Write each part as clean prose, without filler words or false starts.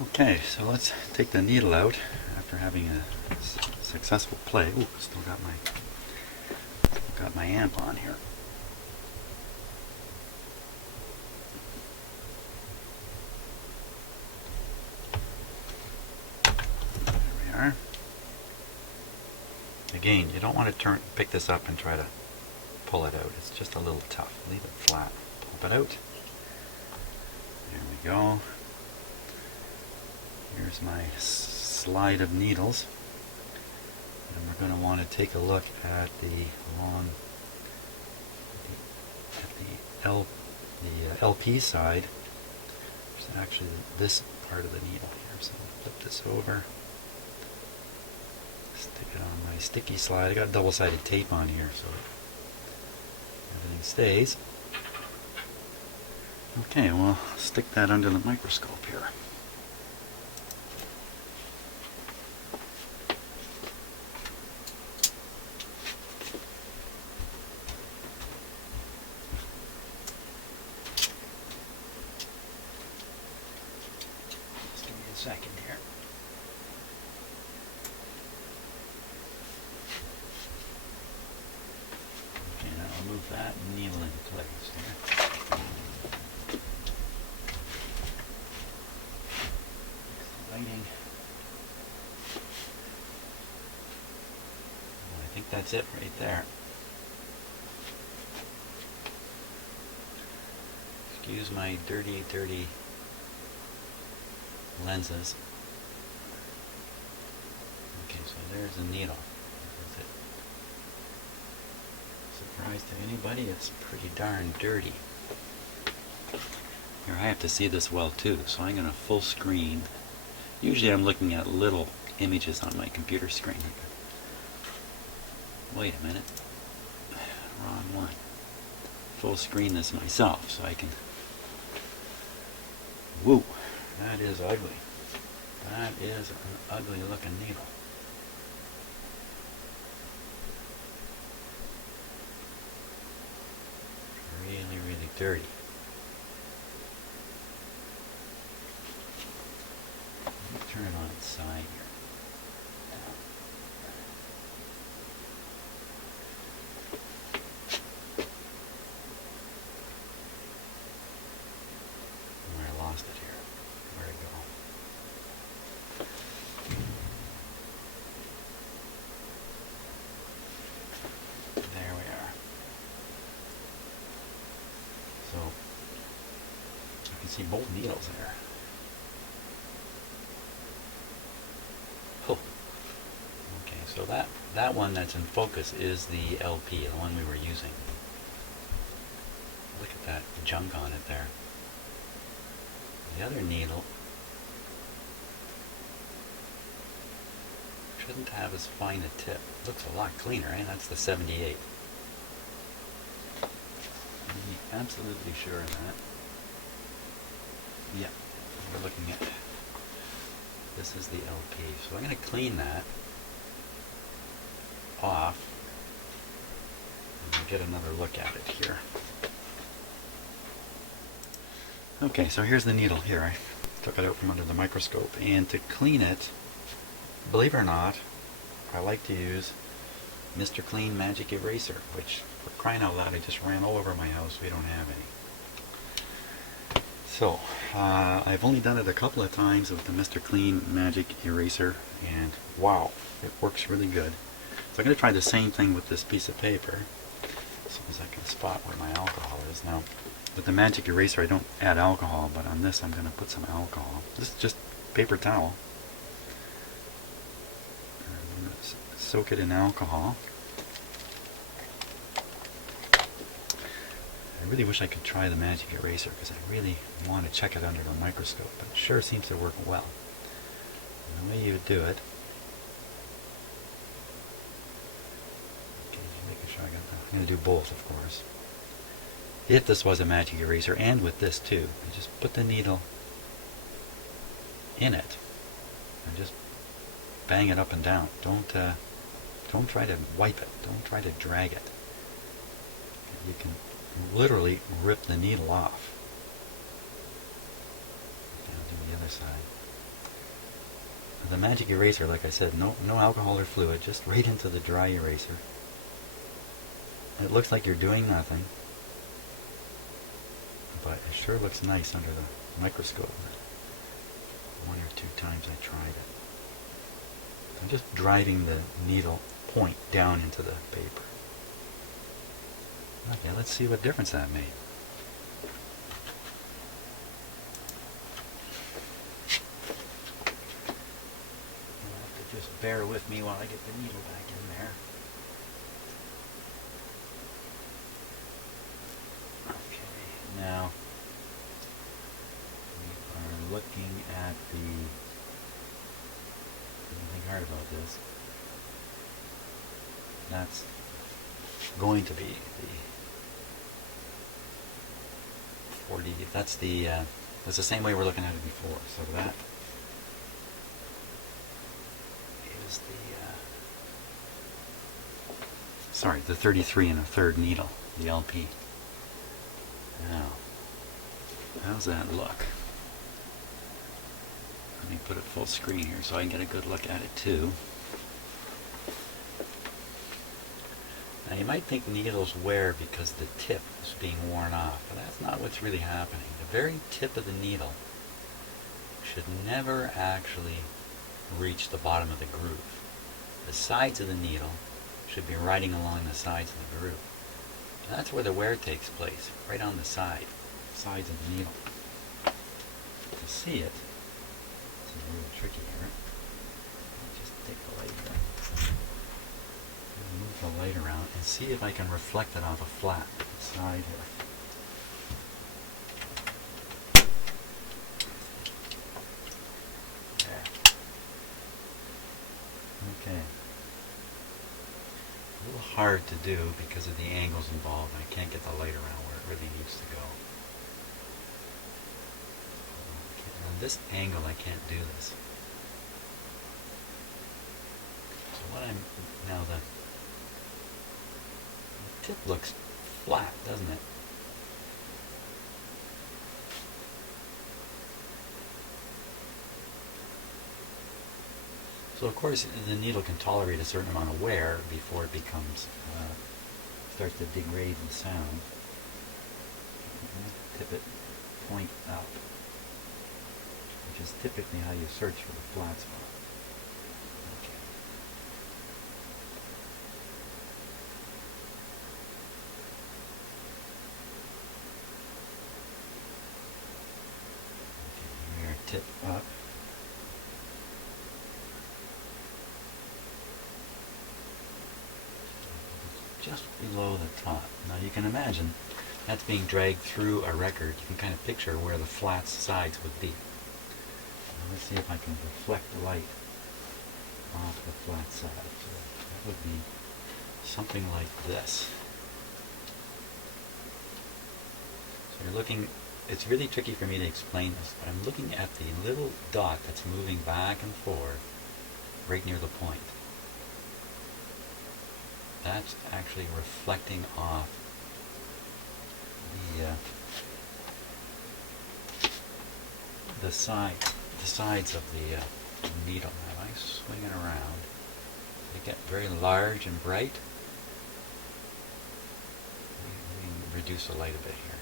Okay, so let's take the needle out after having a successful play. Ooh, still got my amp on here. There we are. Again, you don't want to pick this up and try to pull it out. It's just a little tough. Leave it flat. Pop it out. There we go. Here's my slide of needles. And we're going to want to take a look at the LP side. It's actually this part of the needle here. So I'll flip this over. Stick it on my sticky slide. I got double-sided tape on here so everything stays. Okay, we'll stick that under the microscope here. Just give me a second here. Okay, now I'll move that needle into place here. Exciting. Well, I think that's it right there. Excuse my dirty lenses. Okay, so there's the needle. Is it surprise to anybody? It's pretty darn dirty. Here, I have to see this well too, so I'm going to full screen. Usually I'm looking at little images on my computer screen. Wait a minute. Wrong one. Full screen this myself so I can... Woo! That is ugly. That is an ugly looking needle. Really dirty. Let me turn it on its side here. Where I lost it here. Where'd it go? There we are. So you can see both needles there. Oh. Okay, so that one that's in focus is the LP, the one we were using. Look at that junk on it there. The other needle shouldn't have as fine a tip. Looks a lot cleaner, eh? That's the 78. I'm absolutely sure of that. Yeah, we're looking at this is the LP. So I'm going to clean that off and we'll get another look at it here. Okay, so here's the needle here. I took it out from under the microscope, and to clean it, believe it or not, I like to use Mr. Clean Magic Eraser, which, for crying out loud, I just ran all over my house. We don't have any. So, I've only done it a couple of times with the Mr. Clean Magic Eraser, and wow, it works really good. So I'm going to try the same thing with this piece of paper, as soon as I can spot where my alcohol is. Now, with the Magic Eraser, I don't add alcohol, but on this I'm going to put some alcohol. This is just paper towel. I'm going to soak it in alcohol. I really wish I could try the Magic Eraser because I really want to check it under the microscope, but it sure seems to work well. And the way you would do it, okay, just making sure I got that. I'm going to do both, of course. If this was a Magic Eraser, and with this too, you just put the needle in it and just bang it up and down. Don't try to wipe it. Don't try to drag it. You can literally rip the needle off. Now do the other side. the magic eraser, like I said, no alcohol or fluid, just right into the dry eraser. It looks like you're doing nothing, but it sure looks nice under the microscope. One or two times I tried it. I'm just driving the needle point down into the paper. Okay, let's see what difference that made. You'll have to just bear with me while I get the needle back in there. Okay, now we are looking at the, don't think hard about this, that's going to be the 40, that's the same way we're looking at it before, so that is the 33 and a third needle, the LP. Now, how's that look? Let me put it full screen here so I can get a good look at it too. Now you might think needles wear because the tip is being worn off, but that's not what's really happening. The very tip of the needle should never actually reach the bottom of the groove. The sides of the needle should be riding along the sides of the groove. And that's where the wear takes place, right on the sides of the needle. To see it, it's a little tricky here. Just take the light here. Move the light around and see if I can reflect it off a flat side here. There. Okay. A little hard to do because of the angles involved. I can't get the light around where it really needs to go. On this angle I can't do this. So what I'm now the tip looks flat, doesn't it? So of course the needle can tolerate a certain amount of wear before it becomes starts to degrade in sound. Tip it point up, which is typically how you search for the flat spot. Tip up. Just below the top. Now you can imagine that's being dragged through a record. You can kind of picture where the flat sides would be. Now let's see if I can reflect the light off the flat side. So that would be something like this. So you're looking. It's really tricky for me to explain this, but I'm looking at the little dot that's moving back and forth right near the point. That's actually reflecting off the sides of the needle. Now if I swing it around, they get very large and bright. Let me reduce the light a bit here.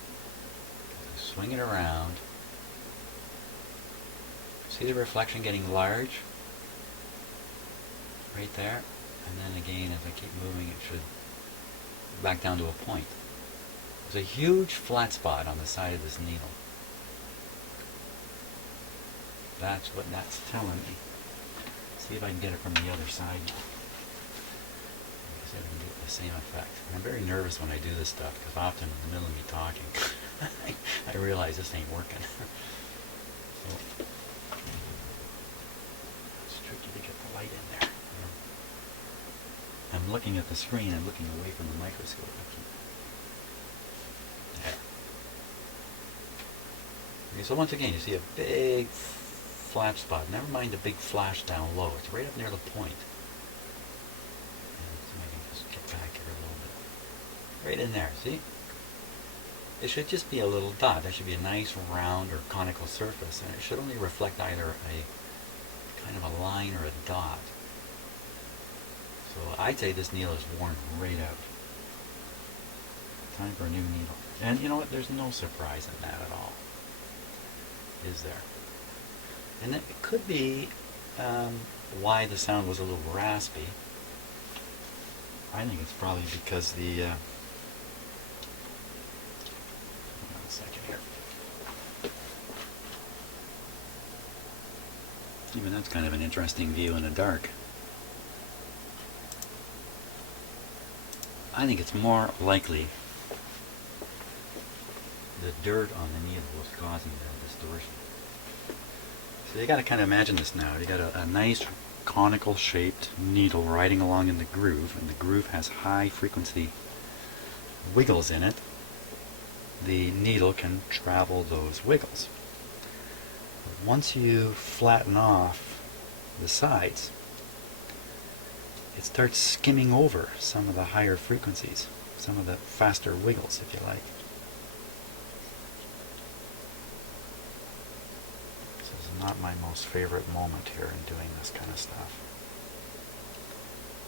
Swing it around. See the reflection getting large? Right there. And then again, as I keep moving, it should back down to a point. There's a huge flat spot on the side of this needle. That's what that's telling me. See if I can get it from the other side now. See if I can get the same effect. And I'm very nervous when I do this stuff because often in the middle of me talking, I realize this ain't working. So, it's tricky to get the light in there. I'm looking at the screen, I'm looking away from the microscope. There. Okay, so once again, you see a big flat spot. Never mind the big flash down low. It's right up near the point. And so I can just get back here a little bit. Right in there, see? It should just be a little dot. That should be a nice round or conical surface, and it should only reflect either a kind of a line or a dot. So I'd say this needle is worn right out. Time for a new needle. And you know what? There's no surprise in that at all, is there? And it could be why the sound was a little raspy. I think it's probably because the... hold on a second here. Even that's kind of an interesting view in the dark. I think it's more likely the dirt on the needle was causing the distortion. So you got to kind of imagine this now. You got a nice conical shaped needle riding along in the groove, and the groove has high frequency wiggles in it. The needle can travel those wiggles. Once you flatten off the sides, it starts skimming over some of the higher frequencies, some of the faster wiggles, if you like. This is not my most favorite moment here in doing this kind of stuff.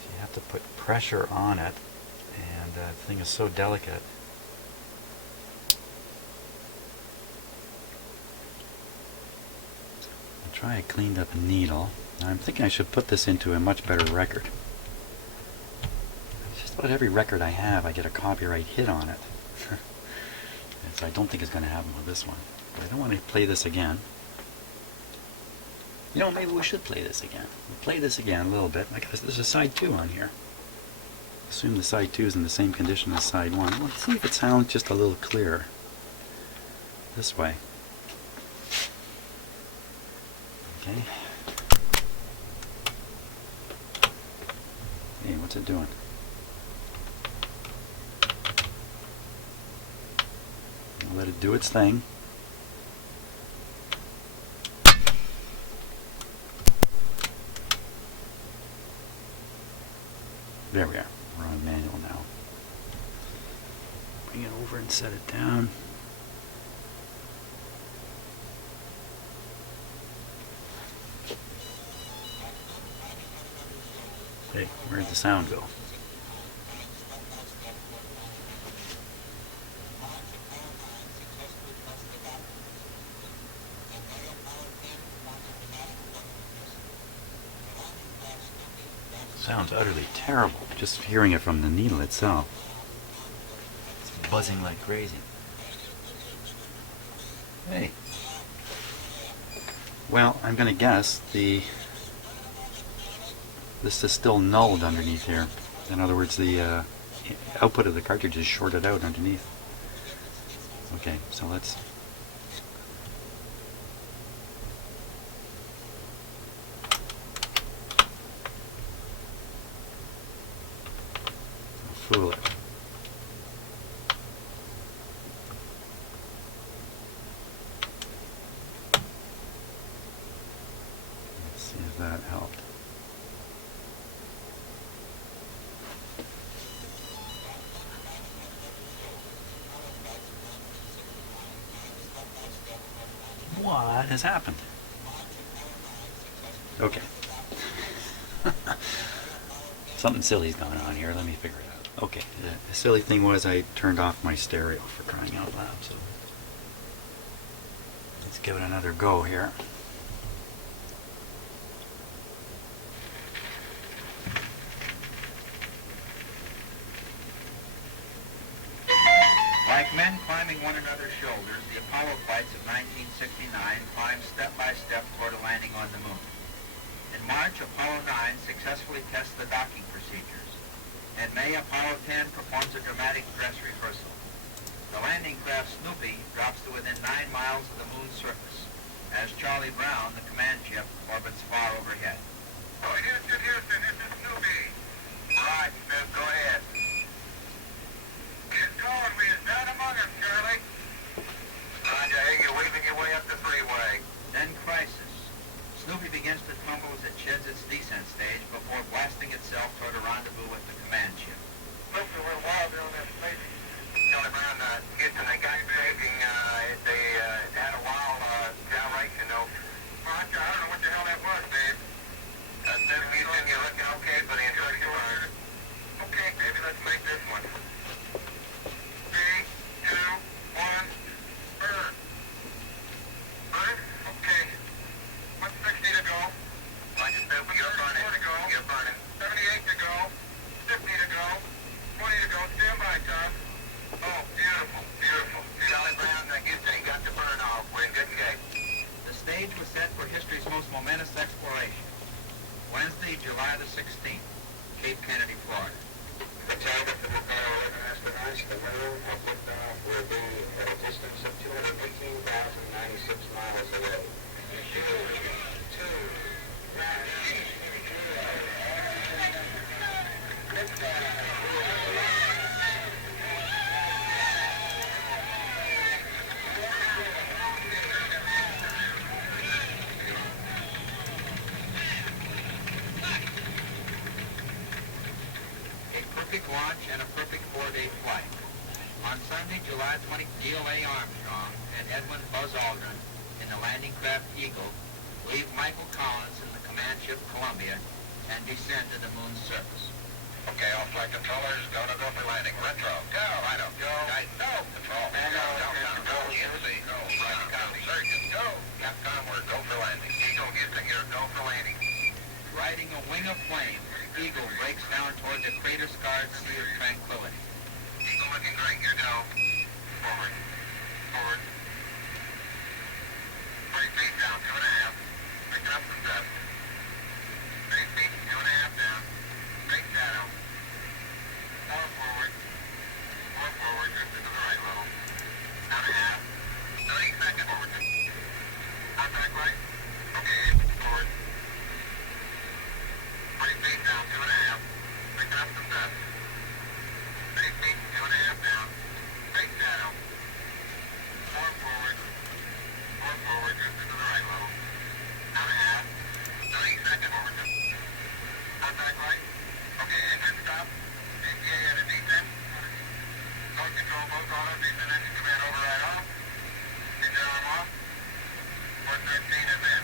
So you have to put pressure on it, and the thing is so delicate. I'll try a cleaned up needle. Now I'm thinking I should put this into a much better record. Just about every record I have, I get a copyright hit on it. And so I don't think it's going to happen with this one. But I don't want to play this again. You know, maybe we should play this again. We'll play this again a little bit, because there's a side 2 on here. Assume the side 2 is in the same condition as side 1. Let's see if it sounds just a little clearer this way. Okay. Hey, what's it doing? I'll let it do its thing. There we are. We're on manual now. Bring it over and set it down. Hey, where'd the sound go? Sounds utterly terrible, just hearing it from the needle itself. It's buzzing like crazy. Hey. Well, I'm going to guess this is still nulled underneath here. In other words, the output of the cartridge is shorted out underneath. Okay, so let's... fool it. Let's see if that helped. What has happened? Okay. Something silly's going on here. Let me figure it out. Okay, the silly thing was I turned off my stereo, for crying out loud. So let's give it another go here. Like men climbing one another's shoulders, the Apollo flights of 1969 climbed step by step toward a landing on the moon. In March, Apollo 9 successfully tests the docking procedures. In May, Apollo 10 performs a dramatic dress rehearsal. The landing craft Snoopy drops to within 9 miles of the moon's surface, as Charlie Brown, the command ship, orbits far overhead. Oh, Houston, Houston, this is Snoopy. All right, Smith, go ahead. Get going, we is down among us, Charlie. Roger, you're weaving your way up the freeway. Then crisis. Snoopy begins to tumble as it sheds its descent stage before blasting itself toward a rendezvous with the command ship. Looks a little wild on that space. Charlie Brown, Houston, they got shaking. They had a wild gyration, though. Well, I don't know what the hell that was, Dave. That says Houston, you're looking okay for the instruction line. Okay, maybe let's make this one. 3, 2, 1, burn. Burn? Okay. 160 to go. Like I said, we got burning. 4 to go. You're burning. 78 to go. 50 to go. 20 to go. Stand by, Tom. Oh, beautiful, beautiful. Charlie Brown, Houston, you got the burn off. We're in good shape. The stage was set for history's most momentous exploration. Wednesday, July the 16th, Cape Kennedy, Florida. The target for the astronauts, the moon, at liftoff will be at a distance of 218,096 miles away. 2, 2, 9, perfect launch and a perfect 4-day flight. On Sunday, July 20th, Neil A. Armstrong and Edwin Buzz Aldrin in the landing craft Eagle leave Michael Collins in the command ship Columbia and descend to the moon's surface. Okay, all flight controllers, go for landing. Retro, go, righto, go, guide, go, control, go, ENC, go, flight copy, surgeon, go, Capcom, we're go for landing. Eagle, Houston, you're go for landing. Riding a wing of flame, Eagle breaks down toward the crater-scarred Sea of Tranquility. Eagle looking great, you go. Forward. Forward. 30 feet down, 2.5. Pick up some dust. 30 feet, 2.5 down. Big shadow. 4 forward. 4 forward, just into the right level. 1.5. 30 seconds forward. Contact right. Okay, forward. 30 feet down, 2.5. Pick up some dust. 30 feet, 2.5 down. Big shadow. 4 forward. 4 forward, just into the right level. 1.5. 30 seconds forward. Contact right. Okay, engine stop. ATA at a descent. Load control, both auto, descent engine command override off. Engine arm off. 413 is in.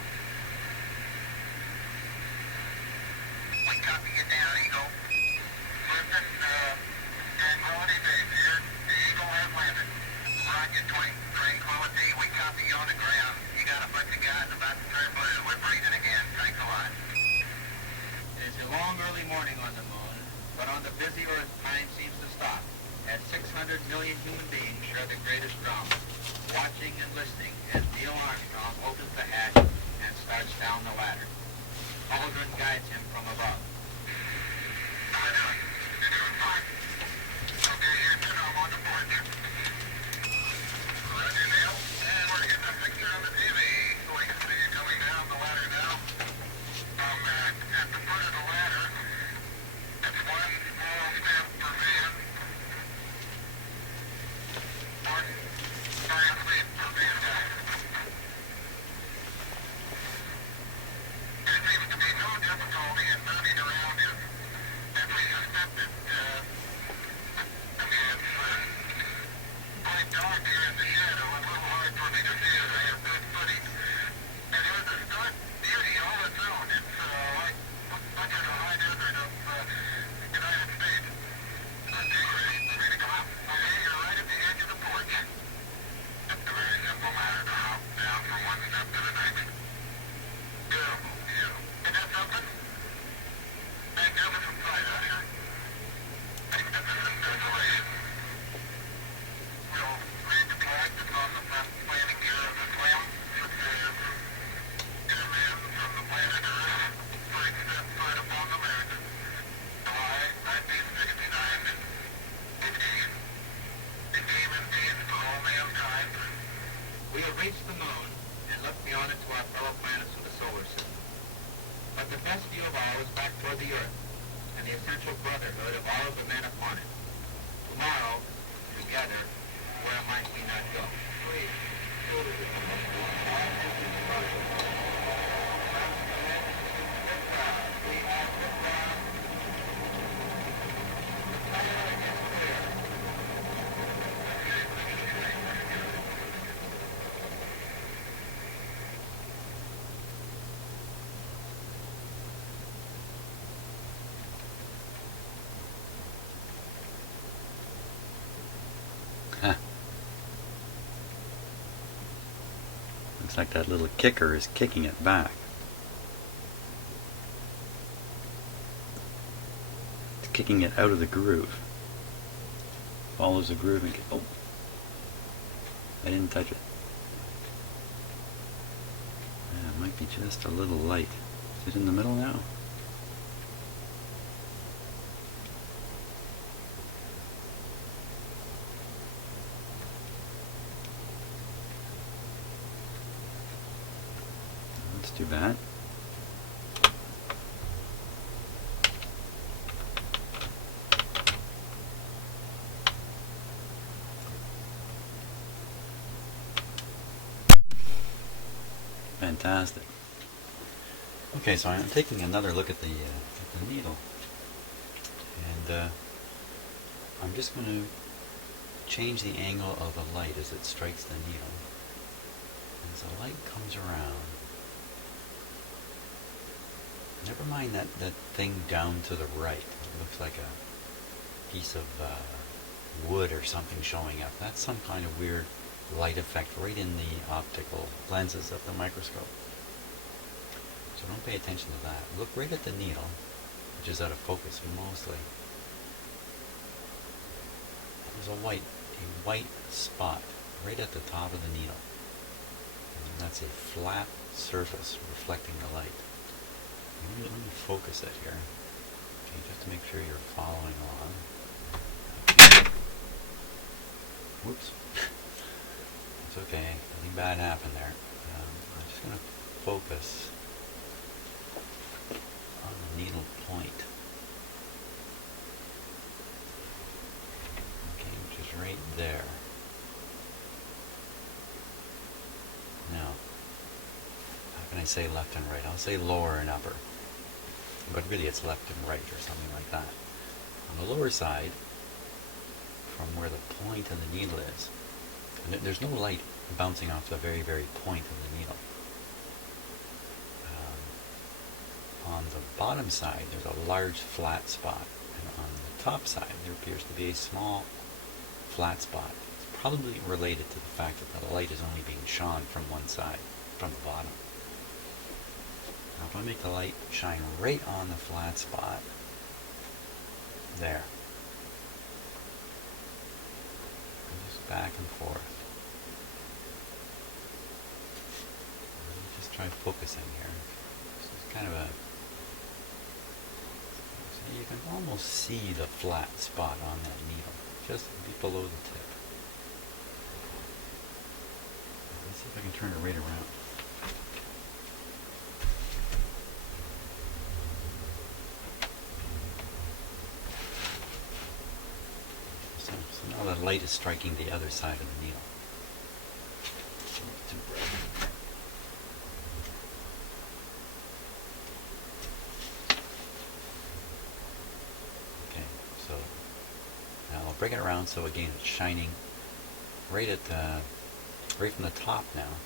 We copy you down, Eagle. Listen, Tranquility Base here. The Eagle has landed. Roger, Tranquility, we copy you on the ground. You got a bunch of guys about to turn blue. We're breathing again. Thanks a lot. It is a long early morning on the moon, but on the busy Earth, time seems to stop, as 600 million human beings share the greatest drama, watching and listening as Neil Armstrong opens the hatch and starts down the ladder. Aldrin guides him from above. How are you doing? You're doing fine. Okay, Houston, I'm on the porch. Roger, Neil. And we're getting a picture on the TV. We can see you coming down the ladder now. At the foot of the ladder, it's one small step for man, one giant leap for mankind. There seems to be no difficulty in moving around as we suspected. It's quite dark here in the shadow. It's a little hard for me to see as I have good footing. It has a stark beauty all its own. It's like much of the high desert of the United States. Okay, ready for me to go up? Okay, you're right at the edge of the porch. It's a very simple matter to hop down from one step to the next. Beautiful, beautiful. Is that something? Magnificent sight out here. Magnificent desolation. We'll read the flag that's on the front landing gear of this lamp. It says, "Dear men from the planet Earth, first step foot upon the moon, July 1969, it came. It came indeed for all mankind." We have reached the moon and looked beyond it to our fellow planets of the solar system. But the best view of all is back toward the Earth and the essential brotherhood of all of the men upon it. Tomorrow, together, where might we not go? Please, go to the like that little kicker is kicking it back. It's kicking it out of the groove. Follows the groove and oh, I didn't touch it. Yeah, it might be just a little light. Is it in the middle now? Let's do that. Fantastic. Okay, so I'm taking another look at the needle, and I'm just going to change the angle of the light as it strikes the needle. As the light comes around, never mind that thing down to the right. It looks like a piece of wood or something showing up. That's some kind of weird light effect right in the optical lenses of the microscope. So don't pay attention to that. Look right at the needle, which is out of focus mostly. There's a white spot right at the top of the needle. And that's a flat surface reflecting the light. Let me focus it here. Okay, just to make sure you're following along. Okay. Whoops. It's okay. Nothing bad happened there. I'm just going to focus on the needle point. Okay, which is right there. Now, how can I say left and right? I'll say lower and upper. But really it's left and right or something like that. On the lower side, from where the point of the needle is, and there's no light bouncing off the very, very point of the needle. On the bottom side, there's a large flat spot, and on the top side, there appears to be a small flat spot. It's probably related to the fact that the light is only being shone from one side, from the bottom. Now, if I make the light shine right on the flat spot, there, just back and forth. Just try focusing here. This is kind of a, so you can almost see the flat spot on that needle, just below the tip. Let's see if I can turn it right around. So now the light is striking the other side of the needle. Too bright. Okay, so now I'll bring it around so again it's shining right at right from the top now.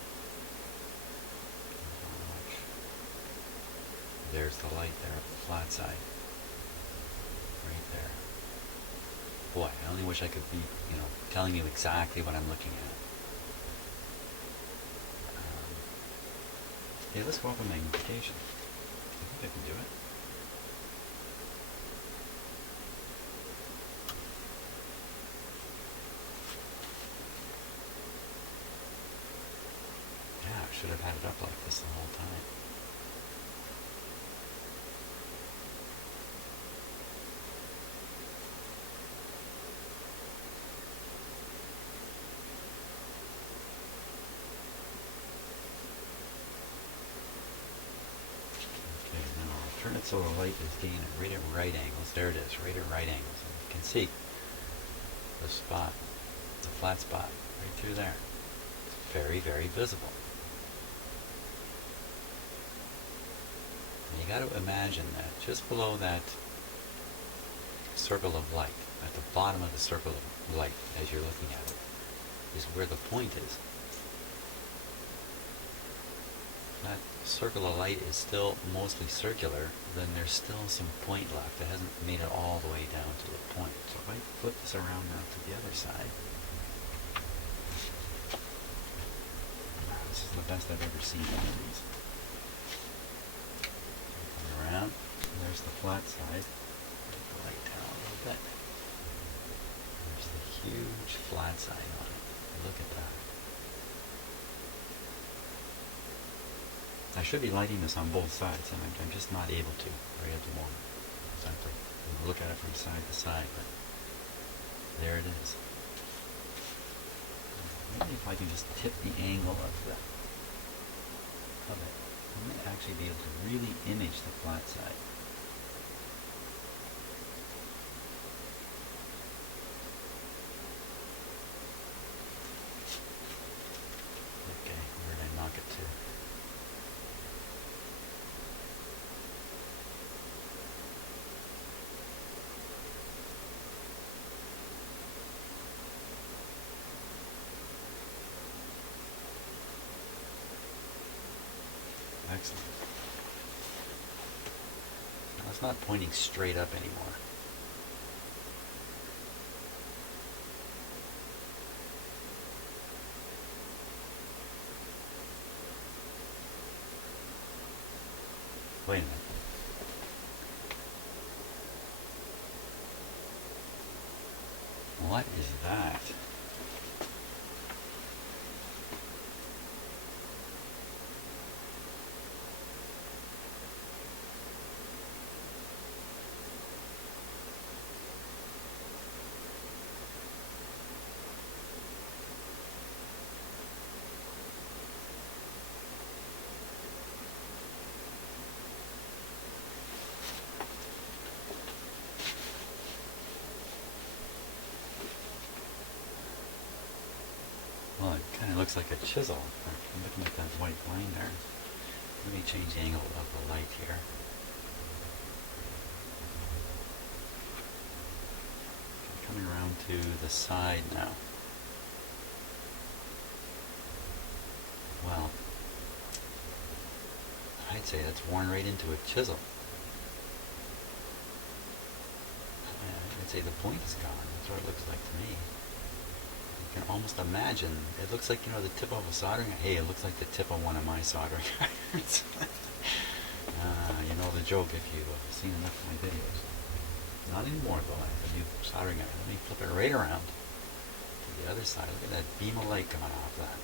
There's the light there at the flat side. Right there. Boy, I only wish I could be, telling you exactly what I'm looking at. Yeah, let's go up with magnification. I think I can do it. Yeah, I should have had it up like this the whole time. Turn it so the light is getting at right at right angles. There it is, right at right angles. And you can see the spot, the flat spot, right through there. It's very, very visible. And you got to imagine that just below that circle of light, at the bottom of the circle of light, as you're looking at it, is where the point is. That circle of light is still mostly circular, then there's still some point left. It hasn't made it all the way down to the point. So if I flip this around now to the other side, this is the best I've ever seen one of these. Come around. There's the flat side. Take the light down a little bit. There's the huge flat side on it. Look at that. I should be lighting this on both sides, and I'm just not able to right at the moment. Exactly. Look at it from side to side, but there it is. Maybe if I can just tip the angle of it, I might actually be able to really image the flat side. Okay, where did I knock it to? Excellent. Now it's not pointing straight up anymore. Wait a minute. What is that? Well, it kind of looks like a chisel. I'm looking at that white line there. Let me change the angle of the light here. Coming around to the side now. Well, I'd say that's worn right into a chisel. I'd say the point is gone. That's what it looks like to me. You can almost imagine, it looks like, the tip of a soldering iron. Hey, it looks like the tip of one of my soldering irons. You know the joke if you've seen enough of my videos. Not anymore though, I have a new soldering iron. Let me flip it right around to the other side. Look at that beam of light coming off that.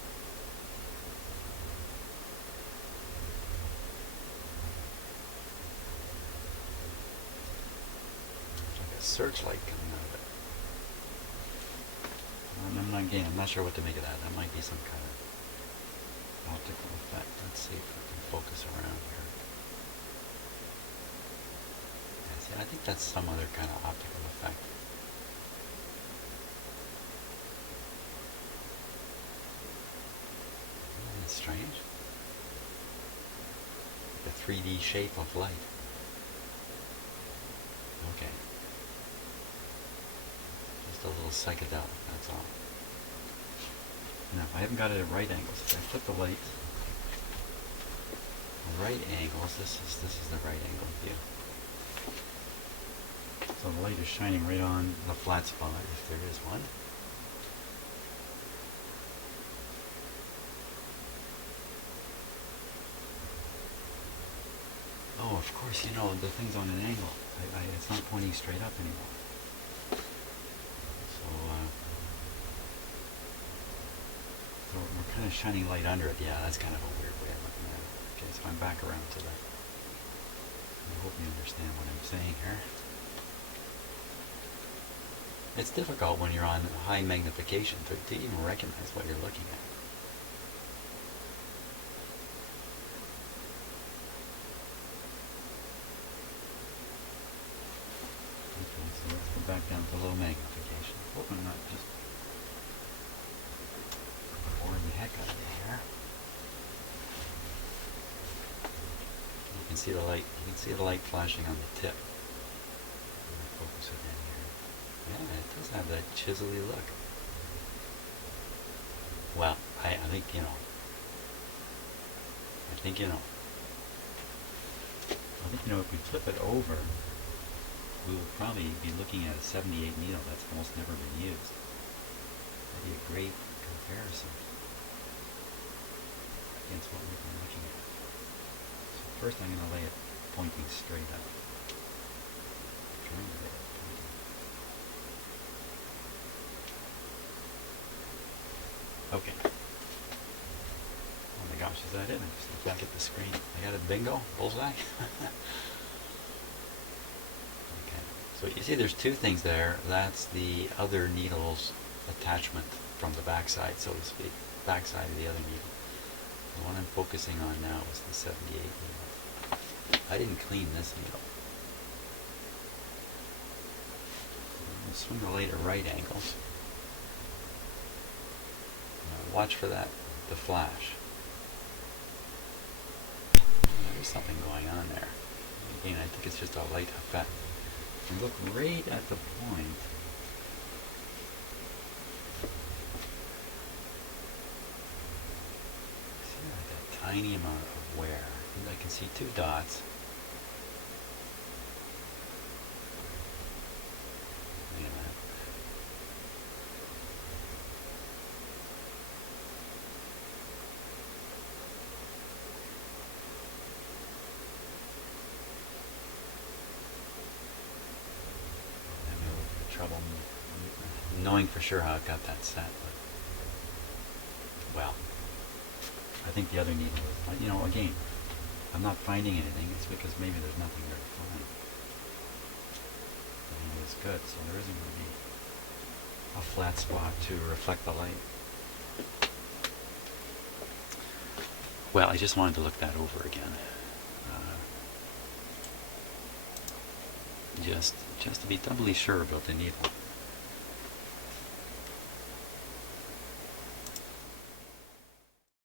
It's like a searchlight coming out of it. I'm not sure what to make of that. That might be some kind of optical effect. Let's see if we can focus around here. Yeah, see, I think that's some other kind of optical effect. Isn't that strange? The 3D shape of light. Okay. Just a little psychedelic, that's all. Now, I haven't got it at right angles. If I flip the light, right angles, this is the right angle view. So the light is shining right on the flat spot, if there is one. Oh, of course, the thing's on an angle. It's not pointing straight up anymore. So we're kind of shining light under it. Yeah, that's kind of a weird way of looking at it. Okay, so I'm back around to that. I hope you understand what I'm saying here. It's difficult when you're on high magnification to even recognize what you're looking at. Okay, so let's go back down to low magnification. Hope I'm not just boring the heck out of me here. You can see the light. You can see the light flashing on the tip. Focus it in here. Yeah, it does have that chiselly look. Well, I think I think if we flip it over, we will probably be looking at a 78 needle that's almost never been used. That'd be a great comparison. against what we've been looking at. So first I'm going to lay it pointing straight up. Trying to lay it pointing. Okay. Oh my gosh, is that it? I just look back at the screen. I got it, bingo, bullseye. Okay, so you see there's two things there. That's the other needle's attachment from the backside, so to speak. Backside of the other needle. The one I'm focusing on now is the 78 needle. I didn't clean this needle. I'm going to swing the blade at right angles. Watch for that, the flash. There's something going on there. Again, I think it's just a light effect. And look right at the point. See like a tiny amount of wear. And I can see two dots. Look at that. Trouble knowing for sure how I got that set, but well, I think the other needle is, you know, again, I'm not finding anything. It's because maybe there's nothing there to find. The needle is good, so there isn't going to be a flat spot to reflect the light. Well, I just wanted to look that over again. Just to be doubly sure about the needle.